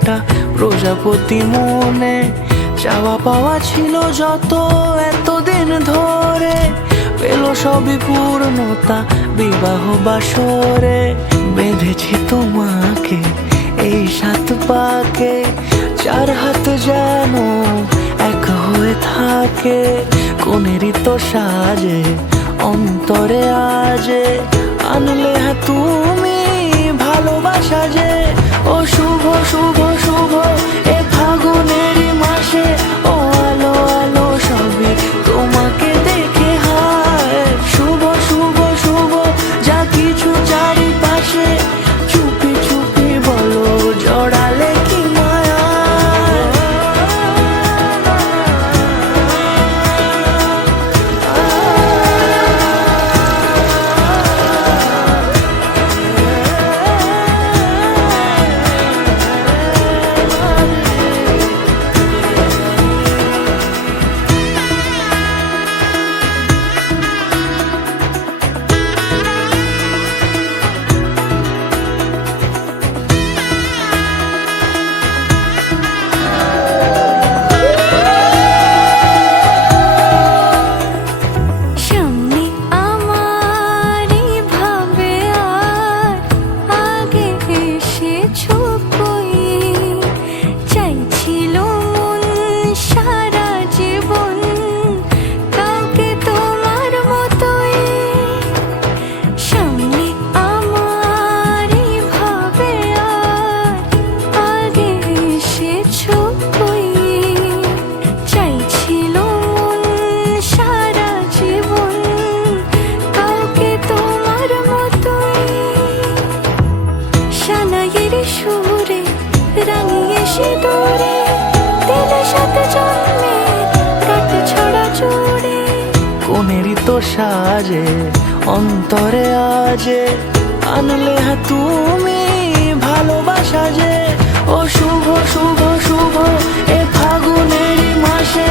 একটা প্রজাপতি মনে, চাওয়া পাওয়া ছিল যত এতদিন ধরে, পেল সবই পূর্ণতা বিবাহ বাসরে। বেঁধেছি তোমাকে এই 7 পাকে, 4 হাত যেন এক হয়ে থাকে। কোনেরই তো সাজে অন্তরে আজে, আনলে হ্যাঁ তুমি ভালোবাসা যে। ও শুভ শুভ শুভ এ ফাগুনেরই মাসে, ও আলো আলো সবই তোমাকে দেখে হায়। শুভ শুভ শুভ যা কিছু চারিপাশে, চুপি চুপি বলো জড়ালে কি মায়া। সুরে রাঙিয়ে সিঁদুরে দিলে 7 জন্মের কাট ছড়া জুড়ে। কোনেরই তো সাজে অন্তরে আজে, আনলে হ্যাঁ তুমি ভালোবাসা যে। ও শুভ শুভ শুভ এ ফাগুনেরই মাসে,